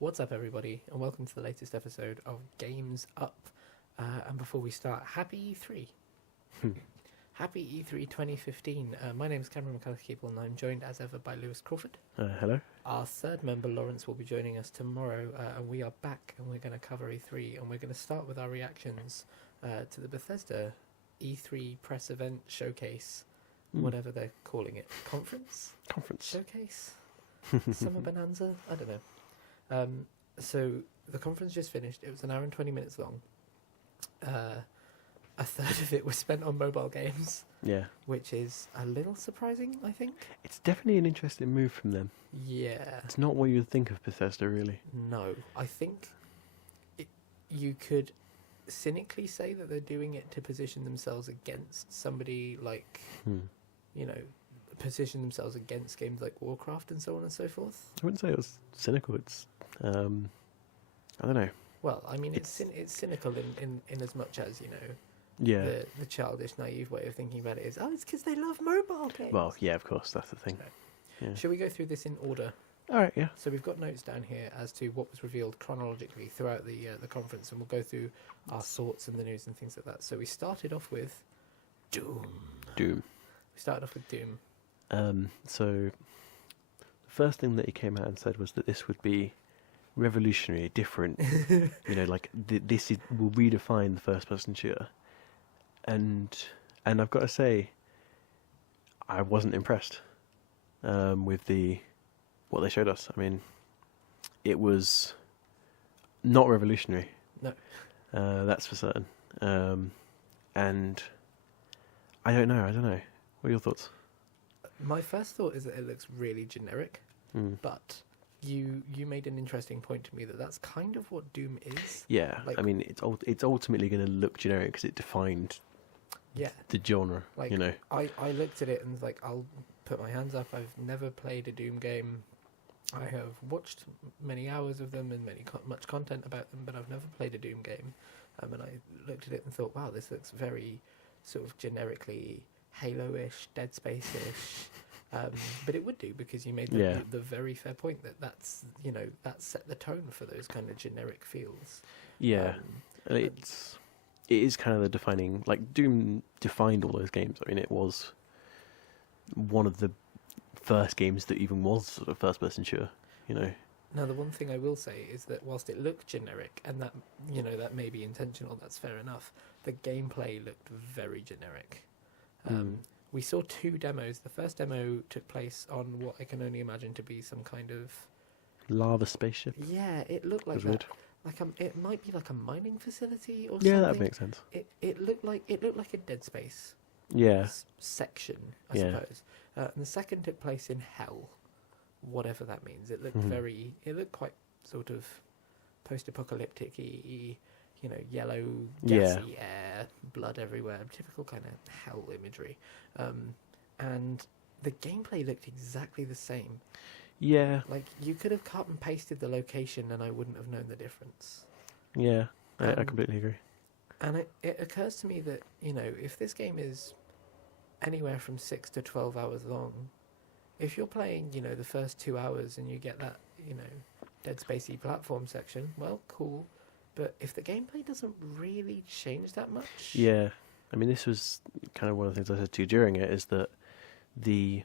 What's up, everybody, and welcome to the latest episode of Games Up. And before we start, happy E3. Happy E3 2015. My name is Cameron McCullough-Keeple, and I'm joined as ever by Lewis Crawford. Hello. Our third member, Lawrence, will be joining us tomorrow, and we are back, and we're going to cover E3, and we're going to start with our reactions to the Bethesda E3 press event showcase, whatever they're calling it. Conference? Showcase? Summer Bonanza? I don't know. So the conference just finished. It was an hour and 20 minutes long. A third of it was spent on mobile games. Yeah. Which is a little surprising, I think. It's definitely an interesting move from them. Yeah. It's not what you would think of Bethesda, really. No. I think you could cynically say that they're doing it to position themselves against somebody like, position themselves against games like Warcraft and so on and so forth. I wouldn't say it was cynical. It's, I don't know. Well, I mean, it's cynical in as much as, Yeah. the childish, naive way of thinking about it is, it's because they love mobile games. Well, yeah, of course, that's the thing. No. Yeah. Shall we go through this in order? All right, yeah. So we've got notes down here as to what was revealed chronologically throughout the conference, and we'll go through our thoughts and the news and things like that. So we started off with Doom. Doom. We started off with Doom. So the first thing that he came out and said was that this would be revolutionary, different. This will redefine the first-person shooter. And I've got to say, I wasn't impressed with what they showed us. I mean, it was not revolutionary. No. That's for certain. And I don't know. What are your thoughts? My first thought is that it looks really generic, but you made an interesting point to me that that's kind of what Doom is. Yeah, I mean, it's ultimately going to look generic because it defined the genre, I looked at it and was like, I'll put my hands up. I've never played a Doom game. I have watched many hours of them and much content about them, but I've never played a Doom game. And I looked at it and thought, wow, this looks very sort of generically Halo-ish, Dead Space-ish. But it would do, because you made the very fair point that set the tone for those kind of generic feels. Yeah, it is kind of the defining, like, Doom defined all those games. I mean, it was one of the first games that even was sort of first-person shooter, Now, the one thing I will say is that whilst it looked generic, and that, that may be intentional, that's fair enough, the gameplay looked very generic. We saw two demos. The first demo took place on what I can only imagine to be some kind of lava spaceship. Yeah, it looked like that. Weird. It might be like a mining facility or something. Yeah, that makes sense. It looked like a Dead Space. Yeah. Section, I suppose. And the second took place in hell, whatever that means. It looked it looked quite sort of post-apocalyptic-y, yellow, gassy air, blood everywhere, typical kind of hell imagery. And the gameplay looked exactly the same. Yeah. Like, you could have cut and pasted the location and I wouldn't have known the difference. Yeah, I completely agree. And it occurs to me that, if this game is anywhere from 6 to 12 hours long, if you're playing, the first 2 hours and you get that, Dead Spacey platform section, well, cool. But if the gameplay doesn't really change that much... Yeah. I mean, this was kind of one of the things I said to you during it, is that they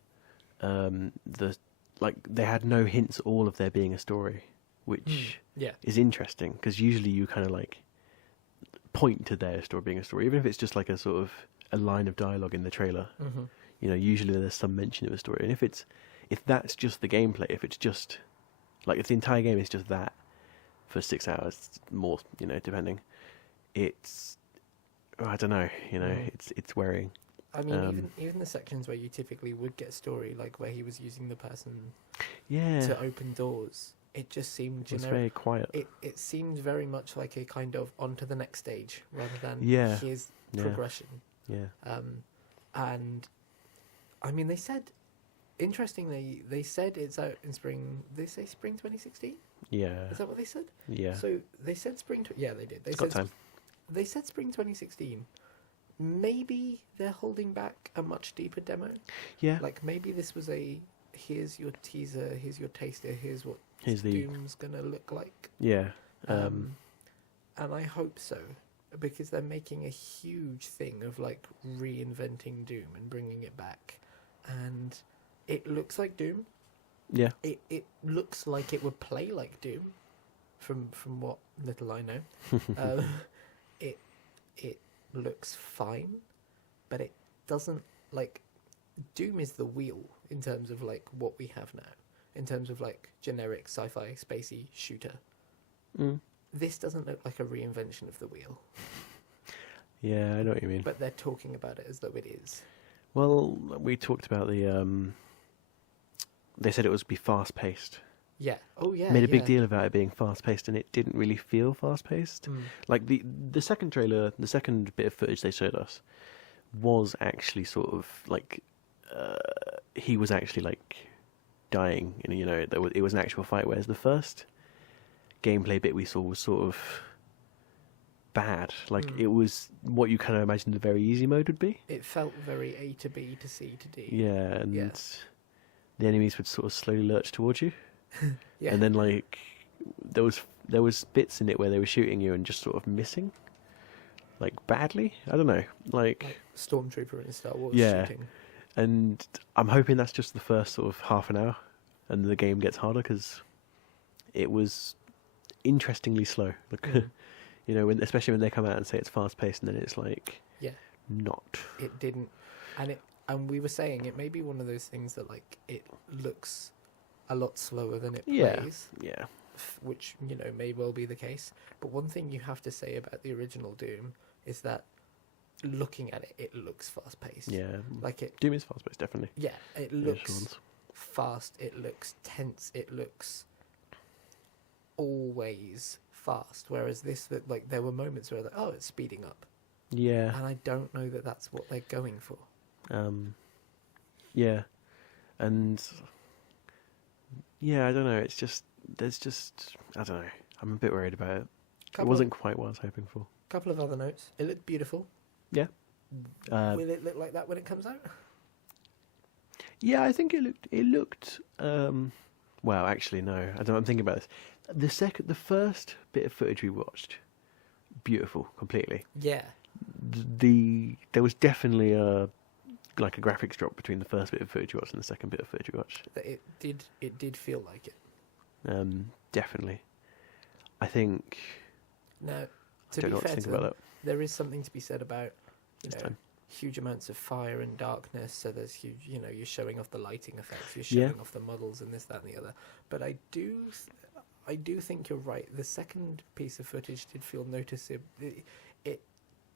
had no hints at all of there being a story, which is interesting, because usually you kind of like point to their story being a story, even if it's just like a sort of a line of dialogue in the trailer. Usually there's some mention of a story, and if that's just the gameplay, if it's just like, if the entire game is just that for 6 hours more, depending, it's, I don't know, it's worrying. I mean, even the sections where you typically would get story, like where he was using the person to open doors, it just seemed generic. It's very quiet. It seemed very much like a kind of on to the next stage, rather than here's progression. Yeah. And, I mean, they said, interestingly, they said it's out in spring, they say spring 2016? Yeah. Is that what they said? Yeah. So, they said spring, they did. It's got time. They said spring 2016. Maybe they're holding back a much deeper demo. Yeah. Like, maybe this was here's your teaser, here's your taster, here's what Doom's gonna look like. Yeah. And I hope so, because they're making a huge thing of like reinventing Doom and bringing it back, and it looks like Doom. Yeah. It looks like it would play like Doom, from what little I know. It looks fine, but it doesn't, like, Doom is the wheel in terms of like what we have now, in terms of like generic sci-fi spacey shooter. This doesn't look like a reinvention of the wheel. Yeah, I know what you mean. But they're talking about it as though it is. Well, we talked about the. They said it was be fast paced. Yeah. Oh yeah. Made a big deal about it being fast paced, and it didn't really feel fast paced. Like the second trailer, the second bit of footage they showed us was actually sort of like he was actually like dying, and it was an actual fight. Whereas the first gameplay bit we saw was sort of bad. Like it was what you kind of imagined the very easy mode would be. It felt very A to B to C to D. Yeah, and the enemies would sort of slowly lurch towards you. Yeah. And then like there was bits in it where they were shooting you and just sort of missing, like badly. I don't know, like Stormtrooper in Star Wars shooting. And I'm hoping that's just the first sort of half an hour, and the game gets harder because it was interestingly slow. Like, especially when they come out and say it's fast paced, and then it's like not. It didn't, and we were saying it may be one of those things that like it looks a lot slower than it plays. Yeah. Which may well be the case. But one thing you have to say about the original Doom is that looking at it looks fast paced. Yeah. Like it. Doom is fast paced, definitely. Yeah, it looks fast. It looks tense. It looks always fast. Whereas this, that like there were moments where like, oh, it's speeding up. Yeah. And I don't know that that's what they're going for. Yeah, and I don't know. It's just I don't know. I'm a bit worried about it. It wasn't quite what I was hoping for. Couple of other notes. It looked beautiful. Yeah. Will it look like that when it comes out? Yeah, I think it looked. Well, actually, no. I'm thinking about this. The first bit of footage we watched, beautiful, completely. Yeah. There was definitely a graphics drop between the first bit of footage you watched and the second bit of footage you watched. It did feel like it. Definitely. I think. Now, to be fair to them, there is something to be said about huge amounts of fire and darkness. So there's huge, you're showing off the lighting effects, you're showing off the models and this, that, and the other. But I do think you're right. The second piece of footage did feel noticeable. It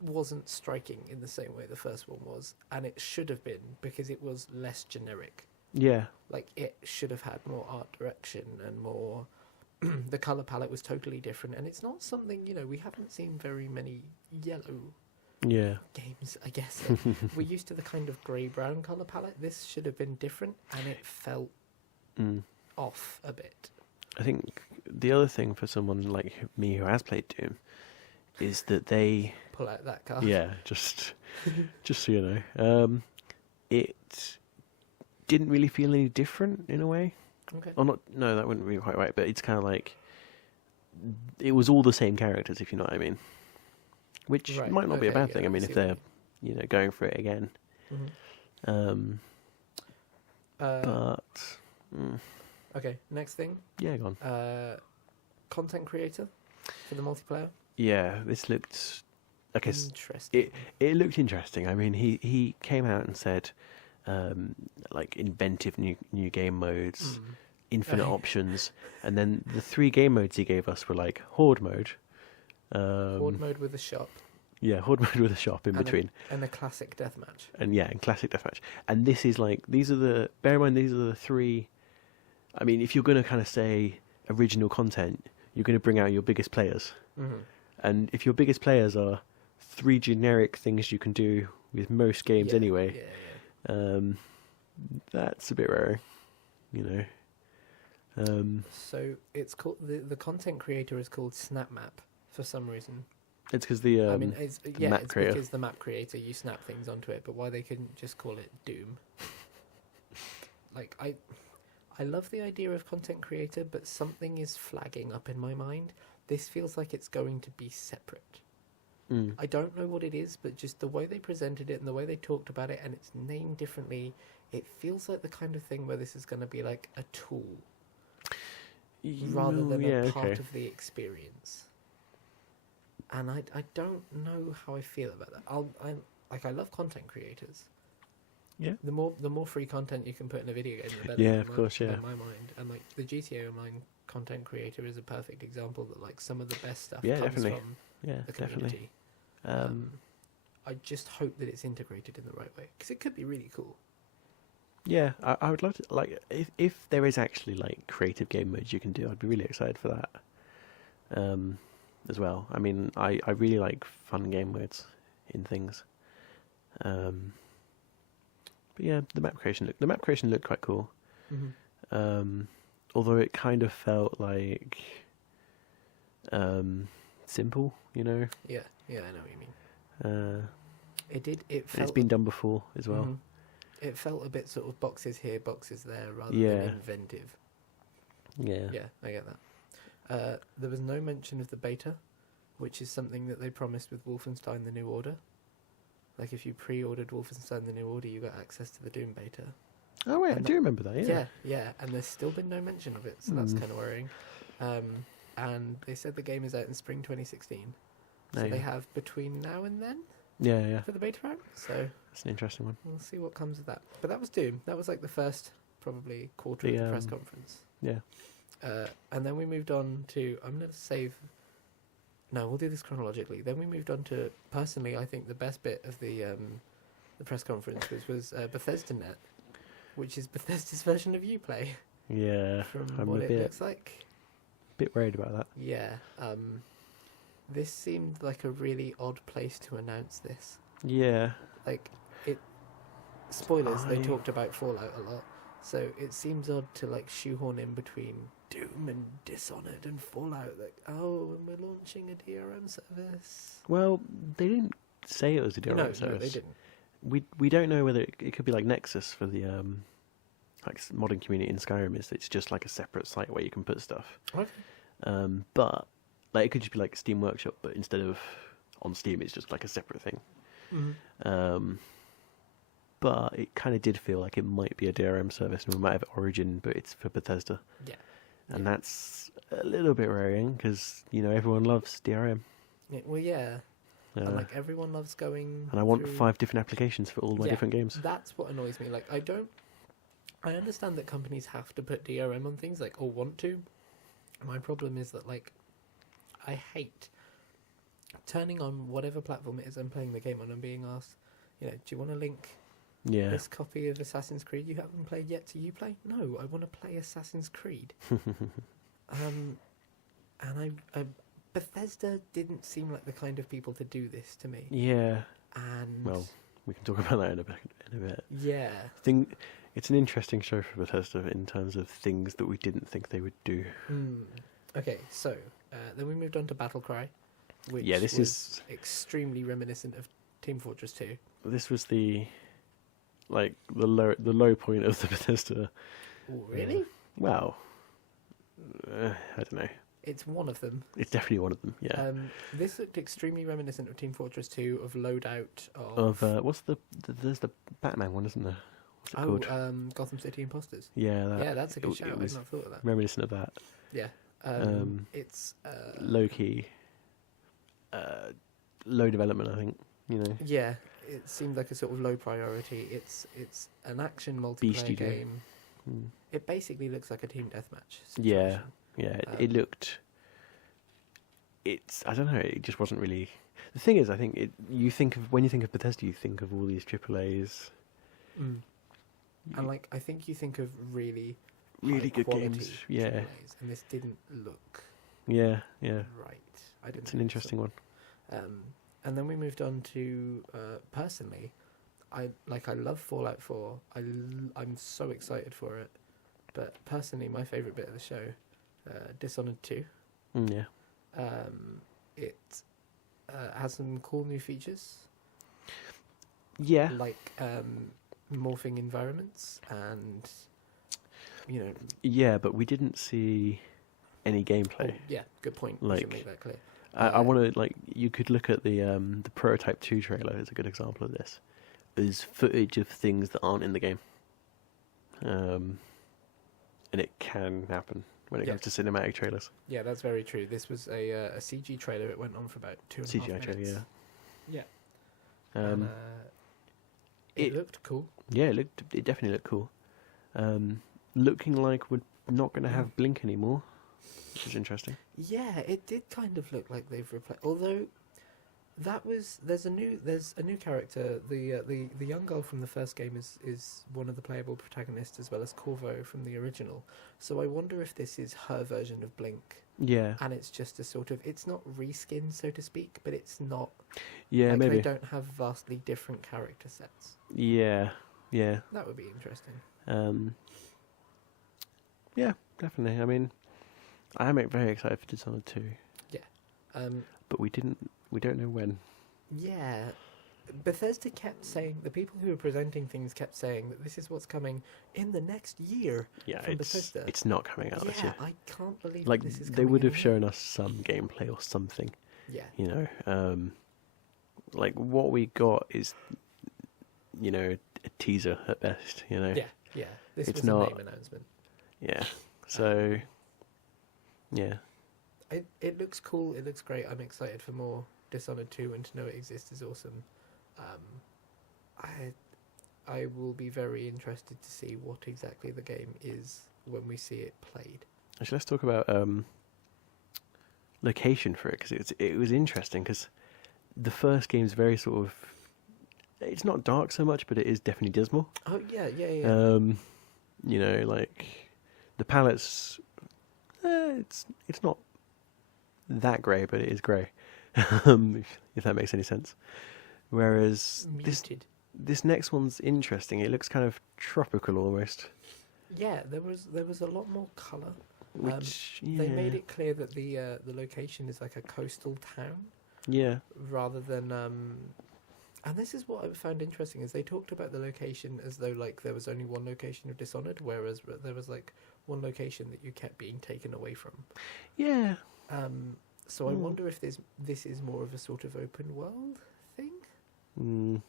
wasn't striking in the same way the first one was, and it should have been, because it was less generic. Yeah. Like, it should have had more art direction and more... the colour palette was totally different, and it's not something, we haven't seen very many yellow games, I guess. We're used to the kind of grey-brown colour palette. This should have been different, and it felt off a bit. I think the other thing for someone like me who has played Doom is that they... Pull out that card. Yeah, just so you know. It didn't really feel any different in a way. Okay. Or not, no, that wouldn't be quite right, but it's kind of like... It was all the same characters, if you know what I mean. Which might not be a bad thing. I mean, if they're, going for it again. Mm-hmm. But... Okay, next thing. Yeah, go on. Content creator for the multiplayer. Yeah, this looked... Okay, interesting. It looked interesting. I mean, he came out and said, inventive new game modes, infinite options, and then the 3 game modes he gave us were like Horde mode. Horde mode with a shop. Yeah, Horde mode with a shop in between. And a classic deathmatch. And classic deathmatch. And this is bear in mind, these are the 3... I mean, if you're going to kind of say original content, you're going to bring out your biggest players. Mm-hmm. And if your biggest players are 3 generic things you can do with most games anyway, that's a bit rare, So it's called the content creator is called SnapMap for some reason. It's because it's because the map creator, you snap things onto it. But why they couldn't just call it Doom? I love the idea of content creator, but something is flagging up in my mind. This feels like it's going to be separate. I don't know what it is, but just the way they presented it and the way they talked about it, and it's named differently, it feels like the kind of thing where this is going to be like a tool rather than a part of the experience. And I don't know how I feel about that. I love content creators. Yeah. The more free content you can put in a video game, the better. Yeah, of course, yeah. In my mind, and like the GTA Online content creator is a perfect example that like some of the best stuff comes definitely. from the community. I just hope that it's integrated in the right way, because it could be really cool. Yeah, I would love to, like, if there is actually like creative game modes you can do, I'd be really excited for that. As well. I mean, I really like fun game modes in things. But yeah, the map creation looked quite cool. Mm-hmm. Although it kind of felt like simple, you know. Yeah, I know what you mean. It did. It's been done before as well. Mm-hmm. It felt a bit sort of boxes here, boxes there, rather than inventive. Yeah, I get that. There was no mention of the beta, which is something that they promised with Wolfenstein: The New Order. Like, if you pre-ordered Wolfenstein: The New Order, you got access to the Doom beta. Oh, wait, I do remember that, Yeah, and there's still been no mention of it, so that's kind of worrying. And they said the game is out in spring 2016. So they have between now and then for the beta out. So that's an interesting one. We'll see what comes of that. But that was Doom. That was like the first, probably, quarter of the press conference. Yeah. And then we moved on to... I'm going to save... No, we'll do this chronologically. Then we moved on to, personally, I think the best bit of the press conference was Bethesda Net, which is Bethesda's version of Uplay. Yeah, from what it looks like. Bit worried about that. Yeah. This seemed like a really odd place to announce this. Yeah. Like, spoilers, they talked about Fallout a lot, so it seems odd to like shoehorn in between Doom and Dishonored and Fallout, like, oh, and we're launching a DRM service. Well, they didn't say it was a DRM service. No, they didn't. We don't know whether it could be like Nexus for the like modding community in Skyrim. It's just like a separate site where you can put stuff. Okay. But like it could just be like Steam Workshop, but instead of on Steam, it's just like a separate thing. Mm-hmm. But it kind of did feel like it might be a DRM service, and we might have Origin, but it's for Bethesda. Yeah. And that's a little bit worrying because, you know, everyone loves DRM. Yeah, well, yeah. And, like, everyone loves going... And I want 5 different applications for all my different games. That's what annoys me. Like, I understand that companies have to put DRM on things, like, or want to. My problem is that, like, I hate turning on whatever platform it is I'm playing the game on and being asked, you know, do you want to link this copy of Assassin's Creed you haven't played yet to Uplay? No, I want to play Assassin's Creed. And I Bethesda didn't seem like the kind of people to do this to me. Yeah. And well, we can talk about that in a bit. Yeah. I think it's an interesting show for Bethesda in terms of things that we didn't think they would do. Okay, so then we moved on to Battlecry, which is extremely reminiscent of Team Fortress 2. This was the low point of the Bethesda. Oh, really? Well, I don't know. It's one of them. It's definitely one of them, yeah. This looked extremely reminiscent of Team Fortress 2, of loadout, what's there's the Batman one, isn't there? What's it called? Gotham City Imposters. Yeah, that's a good shout. I've not thought of that. Reminiscent of that. Yeah. It's... low-key, low development, I think, you know. Yeah, it seemed like a sort of low priority. It's an action multiplayer game. It basically looks like a team deathmatch situation. Yeah, it looked... I don't know, it just wasn't really... The thing is, I think, when you think of Bethesda, you think of all these AAAs. And, like, I think you think of really good games. Yeah. AAAs, and this didn't look... Yeah. Right. It's an interesting one. And then we moved on to, personally, I love Fallout 4. I'm so excited for it. But personally, my favourite bit of the show, Dishonored 2. Yeah. It has some cool new features. Yeah. Like morphing environments and Yeah, but we didn't see any gameplay. Oh, yeah, good point. Like, You should make that clear. I want to you could look at the Prototype 2 trailer as a good example of this. There's footage of things that aren't in the game, and it can happen when it comes to cinematic trailers. Yeah, that's very true. This was a CG trailer. It went on for about 2.5 minutes. CGI trailer, yeah. And, it looked cool. Yeah, it definitely looked cool. Looking like we're not going to have Blink anymore, which is interesting. Yeah, it did kind of look like they've replaced. Although there's a new character. The young girl from the first game is one of the playable protagonists, as well as Corvo from the original. So I wonder if this is her version of Blink. Yeah. And it's just a sort of, it's not reskin, so to speak, but it's not. Yeah, maybe they don't have vastly different character sets. Yeah. That would be interesting. Yeah, definitely. I mean, I am very excited for Dishonored 2. Yeah. But we don't know when. Yeah. Bethesda kept saying, the people who were presenting things kept saying that this is what's coming in the next year from Bethesda. It's not coming out this year. I can't believe like this is coming. They would have shown us some gameplay or something. Yeah. Like what we got is, a teaser at best. Yeah. This it's was not a name announcement. Yeah. So. Yeah. It looks cool. It looks great. I'm excited for more Dishonored 2, and to know it exists is awesome. I will be very interested to see what exactly the game is when we see it played. Actually, let's talk about location for it, because it was interesting, because the first game's very sort of, it's not dark so much, but it is definitely dismal. Oh yeah. Like the palettes, it's not that grey, but it is grey. If that makes any sense. Whereas this next one's interesting. It looks kind of tropical almost. Yeah, there was a lot more colour. They made it clear that the location is like a coastal town. Yeah. Rather than and this is what I found interesting, is they talked about the location as though like there was only one location of Dishonored, whereas there was like one location that you kept being taken away from. Yeah. So I wonder if this is more of a sort of open world thing.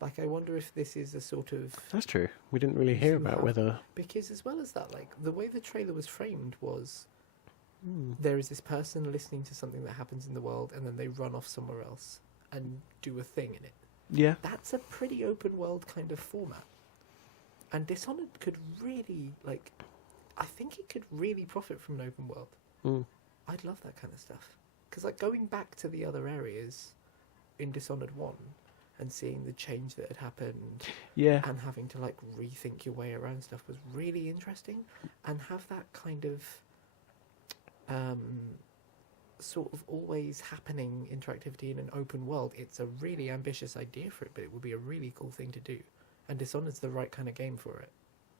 Like I wonder if this is a sort of. That's true. We didn't really hear about whether. Because as well as that, like the way the trailer was framed was, there is this person listening to something that happens in the world, and then they run off somewhere else and do a thing in it. Yeah. That's a pretty open world kind of format. And Dishonored could really, like, I think it could really profit from an open world. I'd love that kind of stuff. Because, like, going back to the other areas in Dishonored 1 and seeing the change that had happened, and having to, like, rethink your way around stuff was really interesting. And have that kind of sort of always happening interactivity in an open world. It's a really ambitious idea for it, but it would be a really cool thing to do. And Dishonored's the right kind of game for it.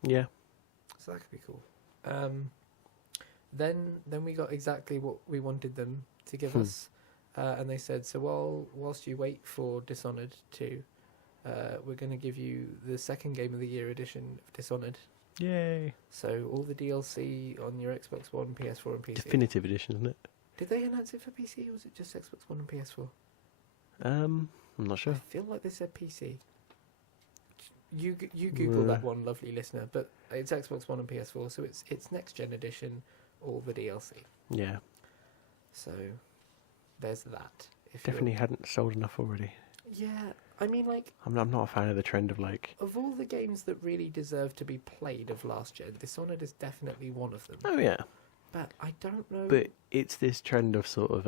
Yeah. So that could be cool. Then we got exactly what we wanted them to give us. And they said, so whilst you wait for Dishonored 2, we're going to give you the second Game of the Year edition of Dishonored. Yay. So all the DLC on your Xbox One, PS4 and PC. Definitive edition, isn't it? Did they announce it for PC, or was it just Xbox One and PS4? I'm not sure. I feel like they said PC. You Google that one, lovely listener, but it's Xbox One and PS4, so it's next gen edition, all the DLC. Yeah. So there's that. Definitely hadn't sold enough already. Yeah, I mean, like, I'm not a fan of the trend of like. Of all the games that really deserve to be played of last gen, Dishonored is definitely one of them. Oh yeah. But I don't know. But it's this trend of sort of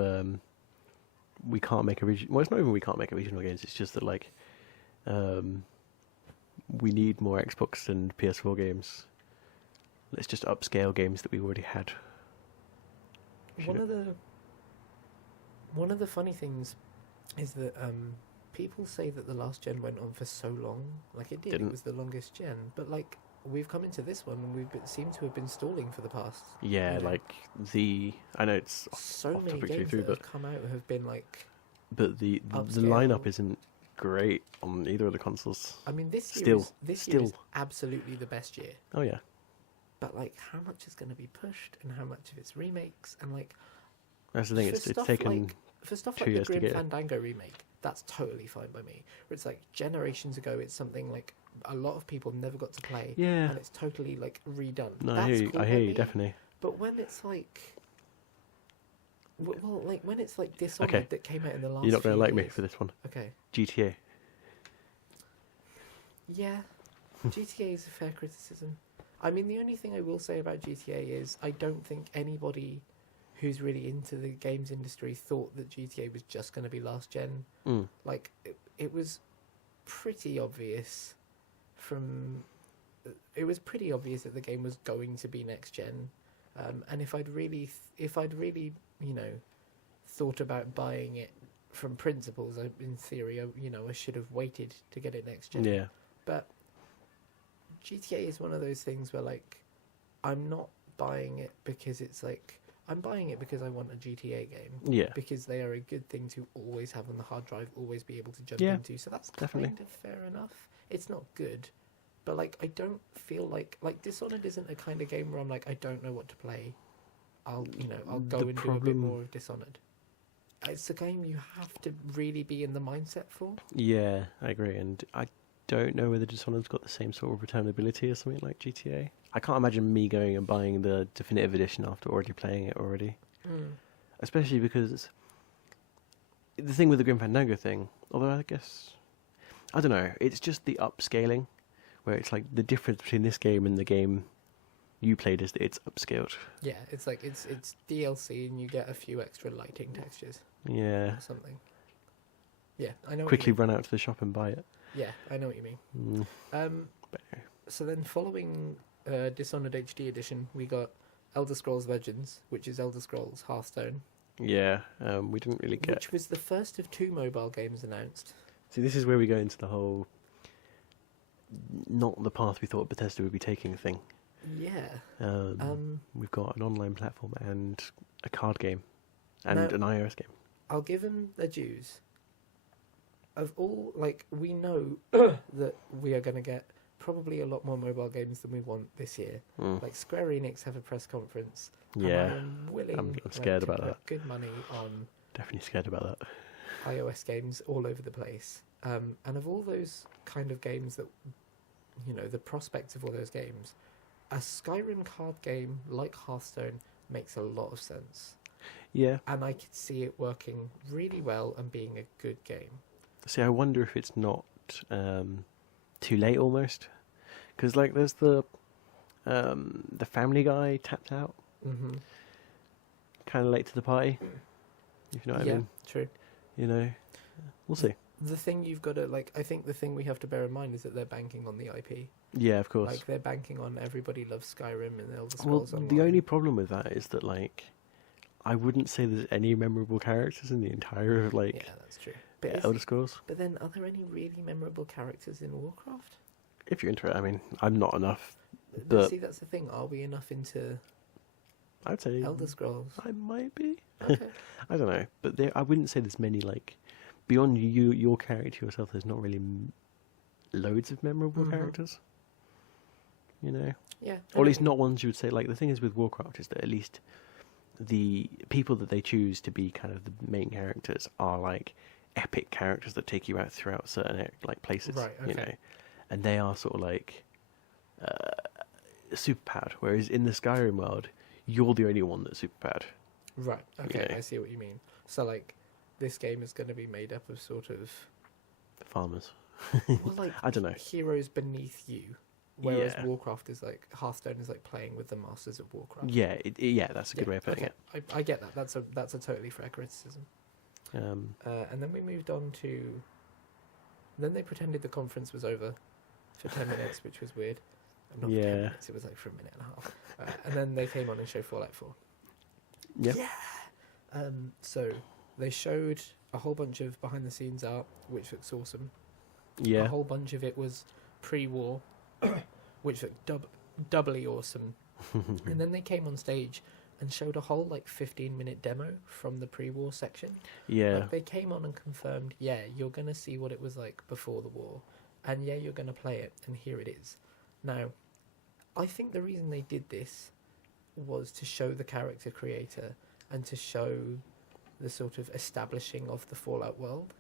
we can't make original. Well, it's not even we can't make original games. It's just that like we need more Xbox and PS4 games. Let's just upscale games that we already had. One of the funny things is that people say that the last gen went on for so long. Like it did. It was the longest gen. But like we've come into this one and seem to have been stalling for the past. Yeah, like I know it's so off many games that have come out have been like. But the lineup isn't great on either of the consoles. I mean, this year is absolutely the best year. Oh yeah. but like how much is going to be pushed and how much of it's remakes and like that's the thing. It's taken like, for stuff 2 like the years to Grim get. Fandango remake, that's totally fine by me. Where it's like generations ago, it's something like a lot of people never got to play, Yeah. and it's totally like redone. No, That's I hear you. cool I by hear you me. definitely. But when it's like, well, like when it's like Dishonored that came out in the last. You're not going to like years. me for this one. Okay. GTA. Yeah, GTA is a fair criticism. I mean, the only thing I will say about GTA is I don't think anybody who's really into the games industry thought that GTA was just going to be last gen. Like, it was pretty obvious it was pretty obvious that the game was going to be next gen. And if I'd really, you know, thought about buying it from principles, in theory, I should have waited to get it next gen. Yeah. But GTA is one of those things where, like, I'm not buying it because it's like... I'm buying it because I want a GTA game. Yeah. Because they are a good thing to always have on the hard drive, always be able to jump into. So that's definitely kind of fair enough. It's not good. But, like, I don't feel like... Like, Dishonored isn't a kind of game where I'm like, I don't know what to play. I'll go and do a bit more of Dishonored. It's a game you have to really be in the mindset for. Yeah, I agree. And I don't know whether Dishonored's got the same sort of returnability as something like GTA. I can't imagine me going and buying the definitive edition after already playing it already. Especially because the thing with the Grim Fandango thing, although I guess, I don't know, it's just the upscaling, where it's like the difference between this game and the game you played is that it's upscaled. Yeah, it's like it's DLC and you get a few extra lighting textures. Yeah. Or something. Yeah, I know. Quickly run out to the shop and buy it. Yeah, I know what you mean. So then following Dishonored HD edition, we got Elder Scrolls Legends, which is Elder Scrolls Hearthstone. Yeah, we didn't really get... Which was the first of 2 mobile games announced. See, this is where we go into the whole... not the path we thought Bethesda would be taking thing. Yeah. We've got an online platform and a card game and now, an iOS game. I'll give them their dues. Of all, like, we know that we are going to get probably a lot more mobile games than we want this year. Like, Square Enix have a press conference. Yeah, and I am willing, I'm scared about that. Good money on Definitely scared about that. iOS games all over the place. And of all those kind of games that, the prospects of all those games, a Skyrim card game like Hearthstone makes a lot of sense. Yeah. And I could see it working really well and being a good game. See, I wonder if it's not too late almost. Because, like, there's the Family Guy tapped out. Mm-hmm. Kind of late to the party. If you know what I mean. Yeah, true. We'll see. The thing you've got to, I think the thing we have to bear in mind is that they're banking on the IP. Yeah, of course. Like, they're banking on everybody loves Skyrim and Elder Scrolls Online. The only problem with that is that, I wouldn't say there's any memorable characters in the entire, Yeah, that's true. But Elder Scrolls. But then, are there any really memorable characters in Warcraft? If you're into it, I mean, I'm not enough. But see, that's the thing. Are we enough into I'd say Elder Scrolls? I might be. Okay. I don't know. But I wouldn't say there's many, beyond your character yourself, there's not really loads of memorable characters. Yeah. Or at least not ones you would say. The thing is with Warcraft is that at least the people that they choose to be kind of the main characters are, epic characters that take you out throughout certain, places. Right, okay. And they are sort of, superpowered. Whereas in the Skyrim world, you're the only one that's superpowered. Right, okay, I see what you mean. So, this game is going to be made up of sort of... Farmers. Well, I don't know. Heroes beneath you. Whereas Warcraft is Hearthstone is playing with the Masters of Warcraft. Yeah, that's a good way of putting it. I get that. That's a totally fair criticism. And then we moved on to... Then they pretended the conference was over for 10 minutes, which was weird. Not for 10 minutes, it was for a minute and a half. And then they came on and showed Fallout 4. Yep. Yeah! So they showed a whole bunch of behind-the-scenes art, which looks awesome. Yeah. A whole bunch of it was pre-war, which looked doubly awesome. And then they came on stage and showed a whole 15-minute demo from the pre-war section. Yeah. They came on and confirmed, you're going to see what it was like before the war. And you're going to play it, and here it is. Now, I think the reason they did this was to show the character creator and to show the sort of establishing of the Fallout world.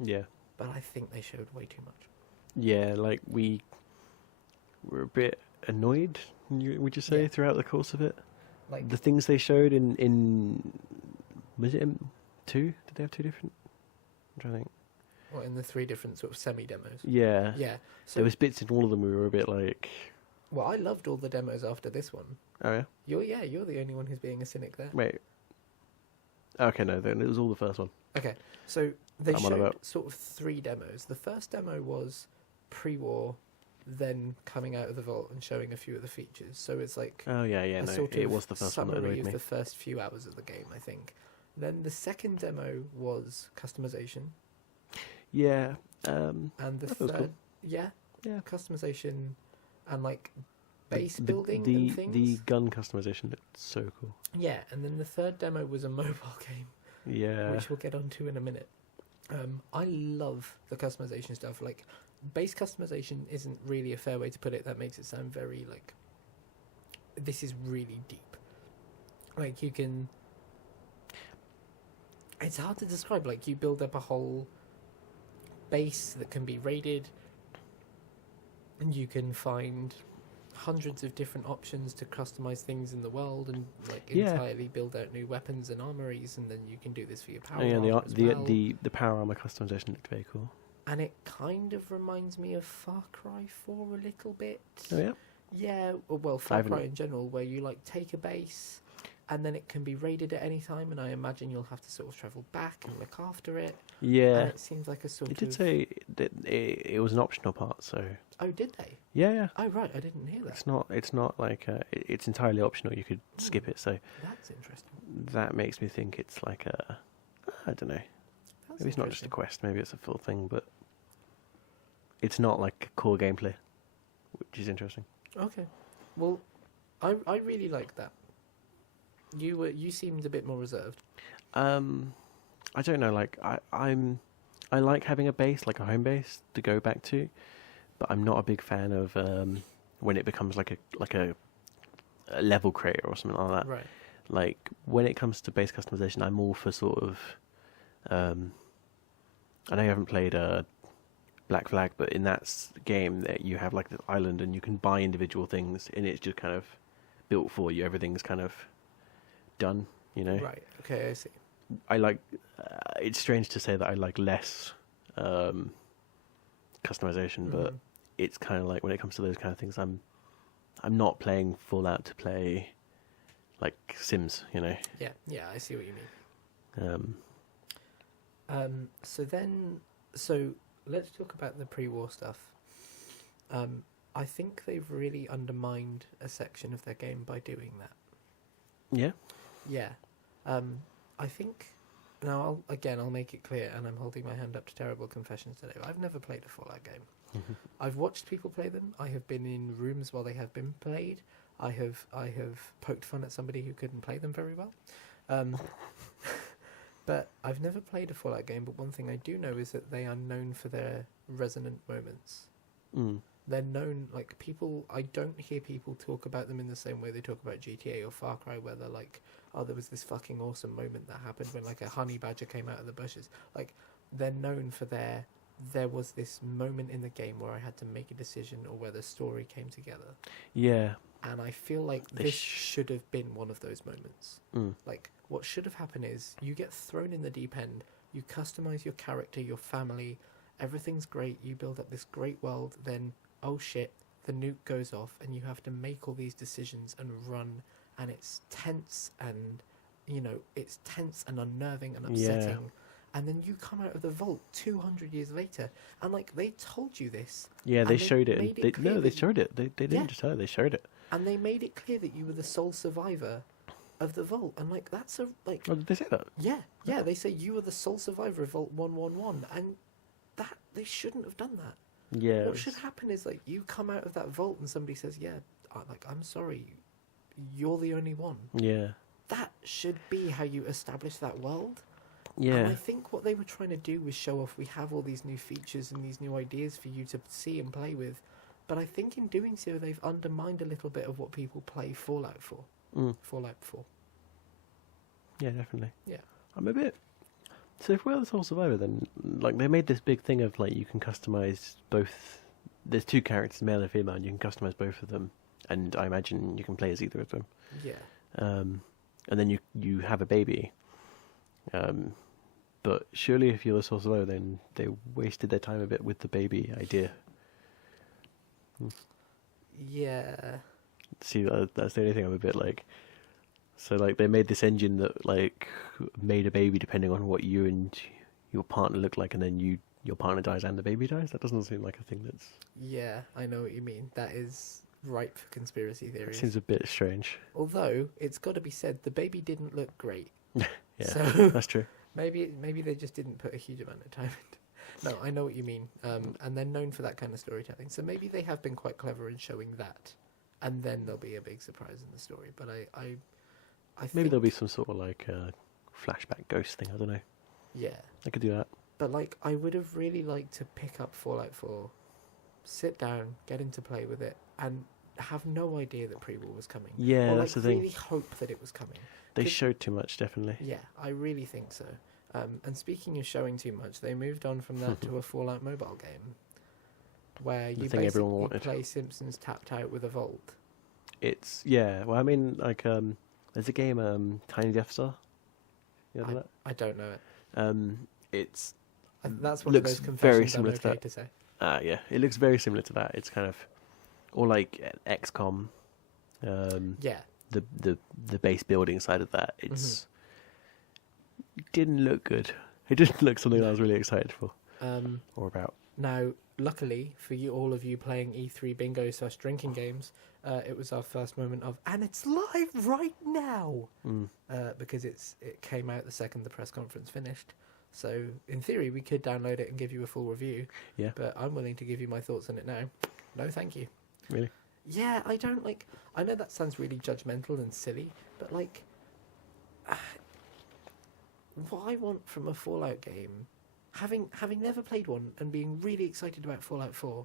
Yeah. But I think they showed way too much. Yeah, like we were a bit annoyed, would you say, throughout the course of it? Like the things they showed in was it in 2? Did they have 2 different? I'm trying to think. What, in the 3 different sort of semi-demos? Yeah. Yeah. So there was bits in all of them we were a bit like... Well, I loved all the demos after this one. Oh, yeah? You're the only one who's being a cynic there. Wait. Okay, no, then it was all the first one. Okay, so they showed sort of 3 demos. The first demo was pre-war, then coming out of the vault and showing a few of the features. So it's like... Oh, yeah, no, it was the first one that annoyed me. Summary of the first few hours of the game, I think. Then the second demo was customization. Yeah. And the third... Cool. Yeah, customization and, like, base building and things. The gun customization looked so cool. Yeah, and then the third demo was a mobile game. Yeah. Which we'll get onto in a minute. I love the customization stuff. Like, base customization isn't really a fair way to put it. That makes it sound very, like, this is really deep. Like, you can... It's hard to describe. Like, you build up a whole base that can be raided, and you can find hundreds of different options to customize things in the world and like entirely build out new weapons and armories, and then you can do this for your power armor as well. The power armor customization looked very cool. And it kind of reminds me of Far Cry 4 a little bit. Oh yeah? Yeah, well, Far Cry in general, where you like take a base and then it can be raided at any time, and I imagine you'll have to sort of travel back and look after it. Yeah. And it seems like a sort of... It did say that it was an optional part, so... Oh, did they? Yeah. Oh, right, I didn't hear that. It's not like... it's entirely optional, you could skip it, so... That's interesting. That makes me think it's like a... I don't know. Maybe it's not just a quest, maybe it's a full thing, but... It's not like core gameplay, which is interesting. Okay. Well, I really like that. You seemed a bit more reserved. I don't know. Like I like having a base, like a home base, to go back to, but I'm not a big fan of when it becomes like a level creator or something like that. Right. Like when it comes to base customization, I'm all for sort of. I know you haven't played Black Flag, but in that game, that you have like this island and you can buy individual things, and it's just kind of built for you. Everything's kind of done, you know. Right. Okay, I see. I like. It's strange to say that I like less customization, but it's kind of like when it comes to those kind of things, I'm not playing Fallout to play like Sims, you know. Yeah, I see what you mean. So let's talk about the pre-war stuff. I think they've really undermined a section of their game by doing that. Yeah. Yeah. I think... Now, I'll make it clear, and I'm holding my hand up to terrible confessions today. I've never played a Fallout game. I've watched people play them. I have been in rooms while they have been played. I have poked fun at somebody who couldn't play them very well. But I've never played a Fallout game, but one thing I do know is that they are known for their resonant moments. They're known, like, people... I don't hear people talk about them in the same way they talk about GTA or Far Cry, where they're like, oh, there was this fucking awesome moment that happened when, like, a honey badger came out of the bushes. Like, they're known for there was this moment in the game where I had to make a decision, or where the story came together. Yeah. And I feel like this should have been one of those moments. Like, what should have happened is, you get thrown in the deep end, you customize your character, your family, everything's great, you build up this great world, then... oh shit, the nuke goes off and you have to make all these decisions and run, and it's tense and, you know, it's tense and unnerving and upsetting. Yeah. And then you come out of the vault 200 years later, and, like, they told you this. Yeah, they showed it. They showed it. They didn't just tell it, they showed it. And they made it clear that you were the sole survivor of the vault. And, like, that's a, like... Oh, did they say that? Yeah, they say you were the sole survivor of Vault 111, and that, they shouldn't have done that. Yeah. What should happen is, like, you come out of that vault and somebody says, yeah, I'm sorry, you're the only one. Yeah. That should be how you establish that world. Yeah. And I think what they were trying to do was show off, we have all these new features and these new ideas for you to see and play with, But I think in doing so, they've undermined a little bit of what people play Fallout for. Fallout 4. Yeah, definitely. Yeah. I'm a bit... So if we're the sole survivor, then like they made this big thing of like you can customize both. There's 2 characters, male and female, and you can customize both of them. And I imagine you can play as either of them. Yeah. And then you have a baby. But surely if you're the sole survivor, then they wasted their time a bit with the baby idea. Yeah. See, that's the only thing I'm a bit like... So, like, they made this engine that, like, made a baby depending on what you and your partner look like, and then your partner dies and the baby dies? That doesn't seem like a thing that's... Yeah, I know what you mean. That is ripe for conspiracy theories. It seems a bit strange. Although, it's got to be said, the baby didn't look great. Yeah, so that's true. Maybe they just didn't put a huge amount of time into. No, I know what you mean. And they're known for that kind of storytelling. So maybe they have been quite clever in showing that. And then there'll be a big surprise in the story. But I Maybe think, there'll be some sort of, like, flashback ghost thing. I don't know. Yeah. I could do that. But, like, I would have really liked to pick up Fallout 4, sit down, get into play with it, and have no idea that pre-war was coming. Yeah, or, that's like, the thing. really hope that it was coming. They showed too much, definitely. Yeah, I really think so. And speaking of showing too much, they moved on from that to a Fallout mobile game, where you basically play Simpsons Tapped Out with a Vault. It's... Yeah, well, I mean, like, there's a game, Tiny Death Star. You know that? I don't know it. It's... That's one looks of those confessions very similar I'm to okay that. to say. Yeah, it looks very similar to that. It's kind of... Or like XCOM. Yeah. The base building side of that. It's... It didn't look good. It didn't look something I was really excited for. Or about. Now, luckily for you, all of you playing E3 bingo / drinking games, it was our first moment of, and it's live right now, because it came out the second the press conference finished. So in theory, we could download it and give you a full review. Yeah. But I'm willing to give you my thoughts on it now. No, thank you. Really? Yeah, I don't like. I know that sounds really judgmental and silly, but like, what I want from a Fallout game, having never played one and being really excited about Fallout 4,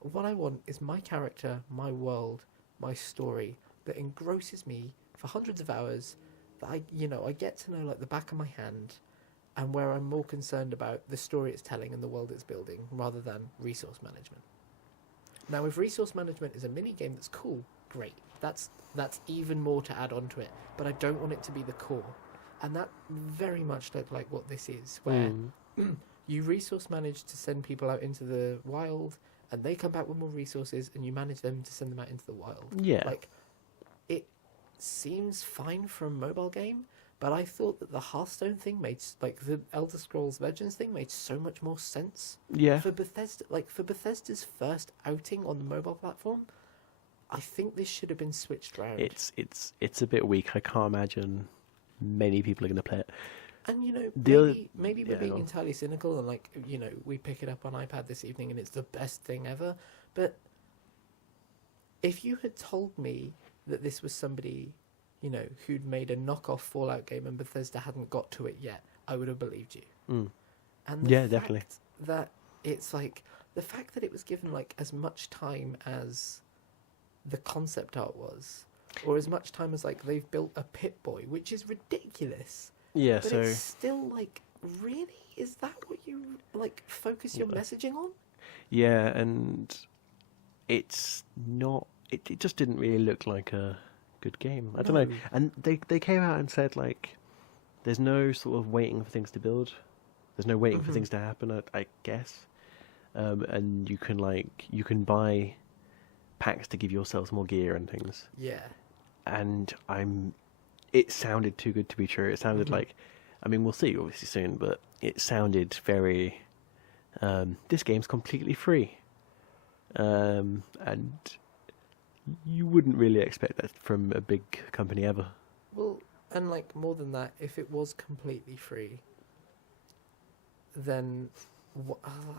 what I want is my character, my world, my story that engrosses me for hundreds of hours, that I get to know like the back of my hand, and where I'm more concerned about the story it's telling and the world it's building rather than resource management. Now, if resource management is a mini game that's cool, great. That's even more to add on to it, but I don't want it to be the core. And that very much looked like what this is, where you resource manage to send people out into the wild, and they come back with more resources, and you manage them to send them out into the wild. Yeah. Like, it seems fine for a mobile game, but I thought that the Hearthstone thing made, like, the Elder Scrolls Legends thing made so much more sense. Yeah. For Bethesda's first outing on the mobile platform, I think this should have been switched around. It's a bit weak. I can't imagine many people are going to play it. And maybe we're being entirely cynical, and like we pick it up on iPad this evening and it's the best thing ever. But if you had told me that this was somebody, who'd made a knockoff Fallout game and Bethesda hadn't got to it yet, I would have believed you. And the fact definitely. that it's like the fact that it was given like as much time as the concept art was, or as much time as like they've built a Pip-Boy, which is ridiculous. Yeah, but so it's still like, really? Is that what you like focus your messaging on? Yeah, and it's not. It just didn't really look like a good game. I don't know. And they came out and said like, there's no sort of waiting for things to build. There's no waiting for things to happen. I guess. And you can buy packs to give yourselves more gear and things. Yeah. And it sounded too good to be true. It sounded like, I mean, we'll see obviously soon, but it sounded very, this game's completely free. And you wouldn't really expect that from a big company ever. Well, and like more than that, if it was completely free, then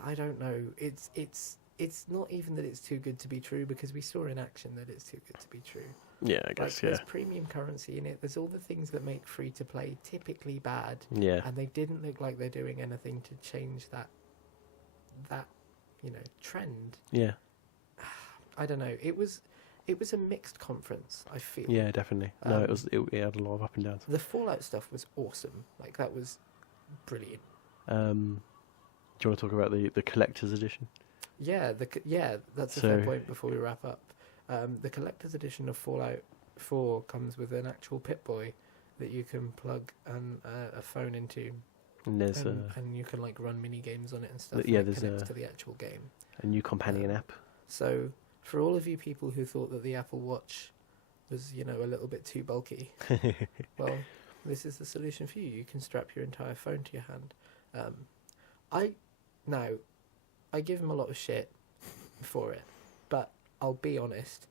I don't know. It's not even that it's too good to be true, because we saw in action that it's too good to be true. Yeah, I guess, There's premium currency in it. There's all the things that make free-to-play typically bad. Yeah. And they didn't look like they're doing anything to change that trend. Yeah. I don't know. It was a mixed conference, I feel. Yeah, definitely. No, it had a lot of up and downs. The Fallout stuff was awesome. Like, that was brilliant. Do you want to talk about the collector's edition? Yeah, that's a fair point before we wrap up. The collector's edition of Fallout 4 comes with an actual Pip-Boy that you can plug a phone into. And there's and you can like run mini games on it and stuff. Yeah, there's connects to the actual game. A new companion app. So for all of you people who thought that the Apple Watch was, a little bit too bulky, well, this is the solution for you. You can strap your entire phone to your hand. I give him a lot of shit for it, but I'll be honest.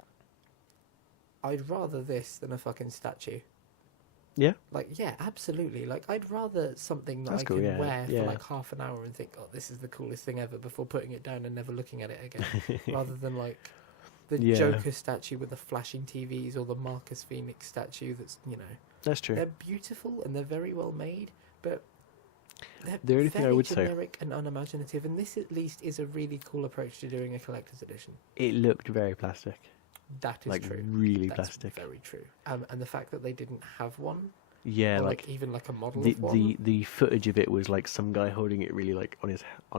I'd rather this than a fucking statue. Yeah? Like, yeah, absolutely. Like, I'd rather something that That's I cool, can wear yeah. for like half an hour and think, oh, this is the coolest thing ever, before putting it down and never looking at it again. Rather than like the Joker statue with the flashing TVs, or the Marcus Phoenix statue that's, That's true. They're beautiful and they're very well made, but they're the only thing I would generic and unimaginative, and this at least is a really cool approach to doing a collector's edition. It looked very plastic. That is like, true. Really That's plastic. very true. And the fact that they didn't have one. Yeah, or like even like a model of one. The footage of it was like some guy holding it really like on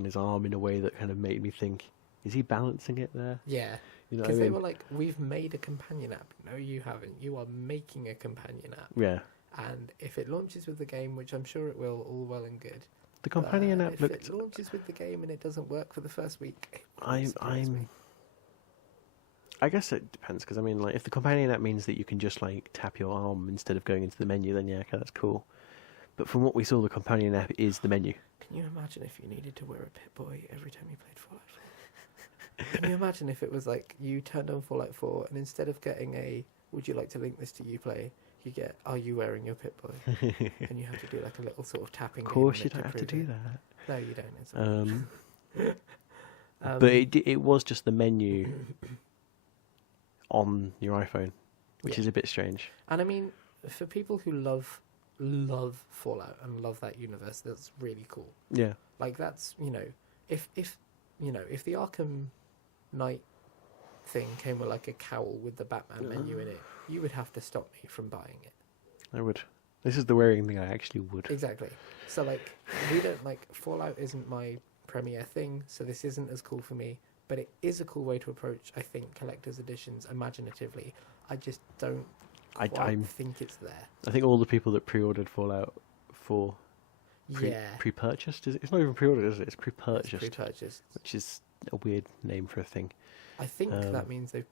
his arm in a way that kind of made me think, is he balancing it there? Yeah. Because they were like, we've made a companion app. No, you haven't. You are making a companion app. Yeah. And if it launches with the game, which I'm sure it will, all well and good. The companion app looked. If it launches with the game and it doesn't work for the first week, I guess it depends, because I mean, like, if the companion app means that you can just like tap your arm instead of going into the menu, then yeah, okay, that's cool. But from what we saw, the companion app is the menu. Can you imagine if you needed to wear a Pip-Boy every time you played Fallout 4? Can you imagine if it was like you turned on Fallout 4 and instead of getting a "Would you like to link this to Uplay?" you get "Are you wearing your Pip-Boy?" and you have to do like a little sort of tapping. Of course, you don't have to do that. No, you don't. It's but it was just the menu on your iPhone, which is a bit strange. And I mean, for people who love Fallout and love that universe, that's really cool. Yeah. Like, that's, if the Arkham Knight thing came with like a cowl with the Batman menu in it, you would have to stop me from buying it. I would. This is the wearing thing I actually would. Exactly. So like, we don't like, Fallout isn't my premier thing, so this isn't as cool for me. But it is a cool way to approach, I think, collector's editions imaginatively. I just don't think it's there. I think all the people that pre-ordered Fallout 4 pre-purchased. It's not even pre-ordered, is it? It's pre-purchased. It's pre-purchased. Which is a weird name for a thing. I think that means I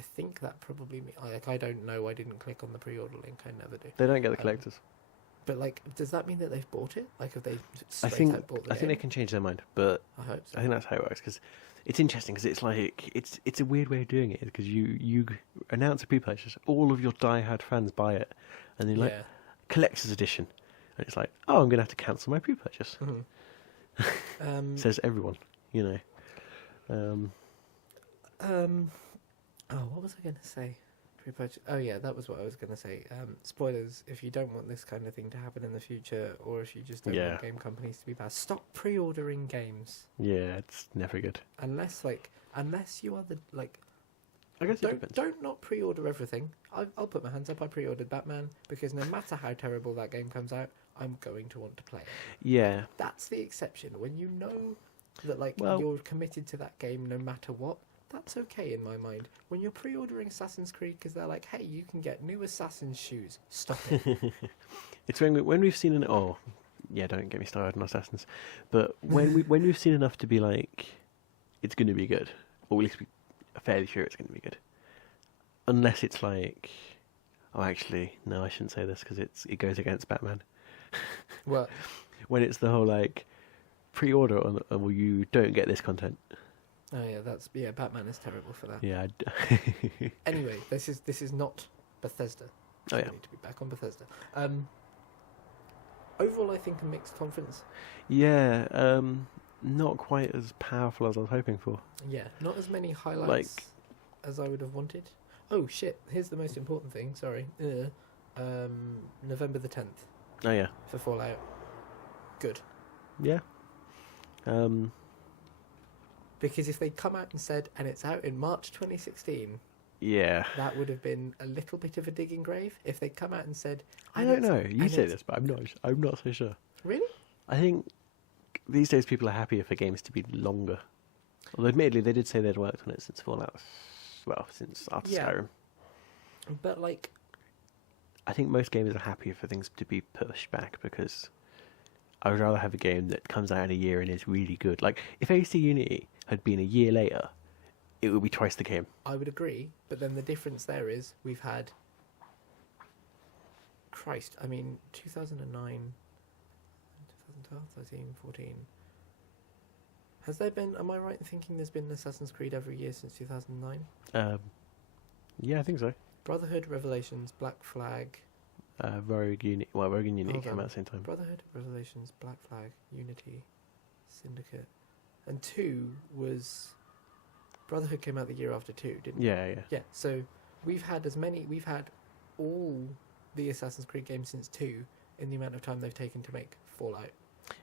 think that probably means... Like, I don't know. I didn't click on the pre-order link. I never do. They don't get the collectors. But, like, does that mean that they've bought it? Like, have they I think they can change their mind, but I hope so. I think that's how it works, because it's interesting, because it's like, it's a weird way of doing it, because you announce a pre-purchase, all of your die-hard fans buy it, and they're like, collector's edition, and it's like, oh, I'm going to have to cancel my pre-purchase. Mm-hmm. Says everyone, what was I going to say? Oh yeah, that was what I was going to say. Spoilers, if you don't want this kind of thing to happen in the future, or if you just don't want game companies to be bad, stop pre-ordering games. Yeah, it's never good. Unless you are the, like... I guess don't not pre-order everything. I'll put my hands up, I pre-ordered Batman, because no matter how terrible that game comes out, I'm going to want to play it. Yeah. That's the exception. When you know that you're committed to that game no matter what, that's okay in my mind. When you're pre-ordering Assassin's Creed because they're like, hey, you can get new Assassin's shoes, stop it. It's when we've seen don't get me started on Assassins, but when we've seen enough to be like, it's going to be good, or at least be fairly sure it's going to be good. Unless it's like, oh, actually, no, I shouldn't say this because it goes against Batman. What? When it's the whole like pre-order well, you don't get this content. Oh yeah, Batman is terrible for that. Yeah. Anyway, this is not Bethesda. Oh yeah. We need to be back on Bethesda. Overall, I think a mixed conference. Yeah, not quite as powerful as I was hoping for. Yeah, not as many highlights as I would have wanted. Oh shit! Here's the most important thing. Sorry. November the 10th. Oh yeah. For Fallout. Good. Yeah. Because if they'd come out and said, and it's out in March 2016, that would have been a little bit of a digging grave. If they'd come out and said, I don't know. You say this, but I'm not so sure. Really? I think these days people are happier for games to be longer. Although admittedly, they did say they'd worked on it since Fallout. Well, since after Skyrim. But like, I think most gamers are happier for things to be pushed back because I would rather have a game that comes out in a year and is really good. Like, if AC Unity had been a year later, it would be twice the game. I would agree, but then the difference there is we've had... 2009, 2012, 13, 14... Has there been... Am I right in thinking there's been Assassin's Creed every year since 2009? Yeah, I think so. Brotherhood, Revelations, Black Flag... Rogue and Unity came out at the same time. Brotherhood, Revelations, Black Flag, Unity, Syndicate... And 2 was... Brotherhood came out the year after 2, didn't it? Yeah. Yeah, so we've had all the Assassin's Creed games since 2 in the amount of time they've taken to make Fallout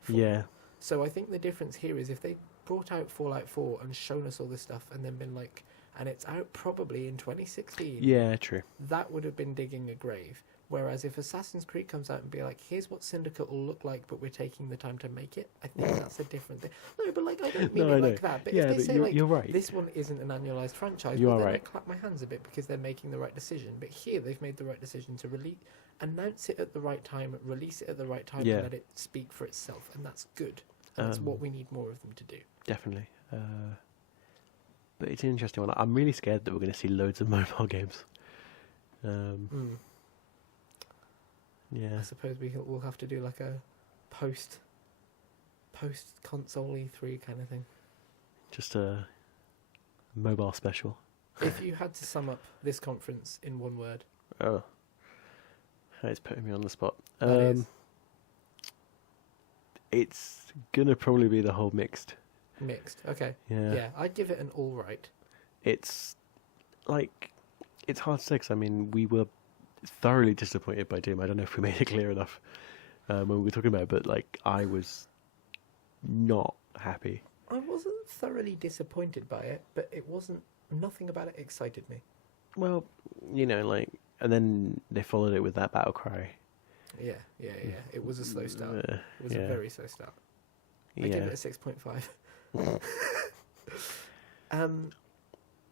4. Yeah. So I think the difference here is if they brought out Fallout 4 and shown us all this stuff and then been like, and it's out probably in 2016. Yeah, true. That would have been digging a grave. Whereas if Assassin's Creed comes out and be like, here's what Syndicate will look like, but we're taking the time to make it, I think that's a different thing. No, but like, I don't mean it like that. But if they say like, you're right. This one isn't an annualized franchise, you well, are then right. I clap my hands a bit because they're making the right decision. But here they've made the right decision to announce it at the right time, release it at the right time, and let it speak for itself. And that's good. And that's what we need more of them to do. Definitely. But it's an interesting one. I'm really scared that we're going to see loads of mobile games. Yeah. I suppose we'll have to do like a post console E3 kind of thing. Just a mobile special. If you had to sum up this conference in one word. Oh. It's putting me on the spot. It's gonna probably be the whole mixed. Mixed, okay. Yeah, I'd give it an all right. It's like, it's hard to say because, I mean, we were thoroughly disappointed by Doom. I don't know if we made it clear enough when we were talking about it, but like, I was not happy. I wasn't thoroughly disappointed by it, but nothing about it excited me. Well, like, and then they followed it with that battle cry. Yeah. It was a slow start. It was a very slow start. I give it a 6.5.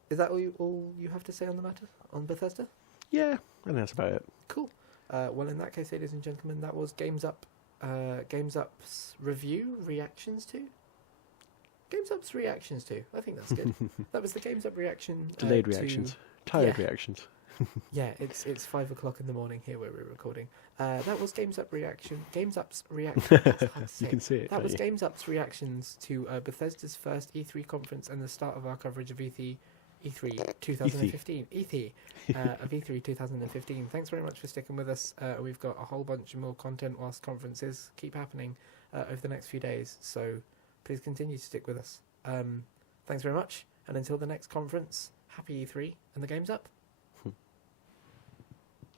Is that all you have to say on the matter? On Bethesda? Yeah, I think that's about it. Cool. Well, in that case, ladies and gentlemen, that was Games Up's reactions to? Games Up's reactions to. I think that's good. That was the Games Up reaction. Delayed reactions. Tired reactions. Yeah, it's 5 o'clock in the morning here where we're recording. That was Games Up's reaction. That's hard to say. You can see it. That was Games Up's reactions to Bethesda's first E3 conference and the start of our coverage of E3 2015. E3 of E3 2015. Thanks very much for sticking with us. We've got a whole bunch more content whilst conferences keep happening over the next few days. So please continue to stick with us. Thanks very much. And until the next conference, happy E3 and the Game's Up.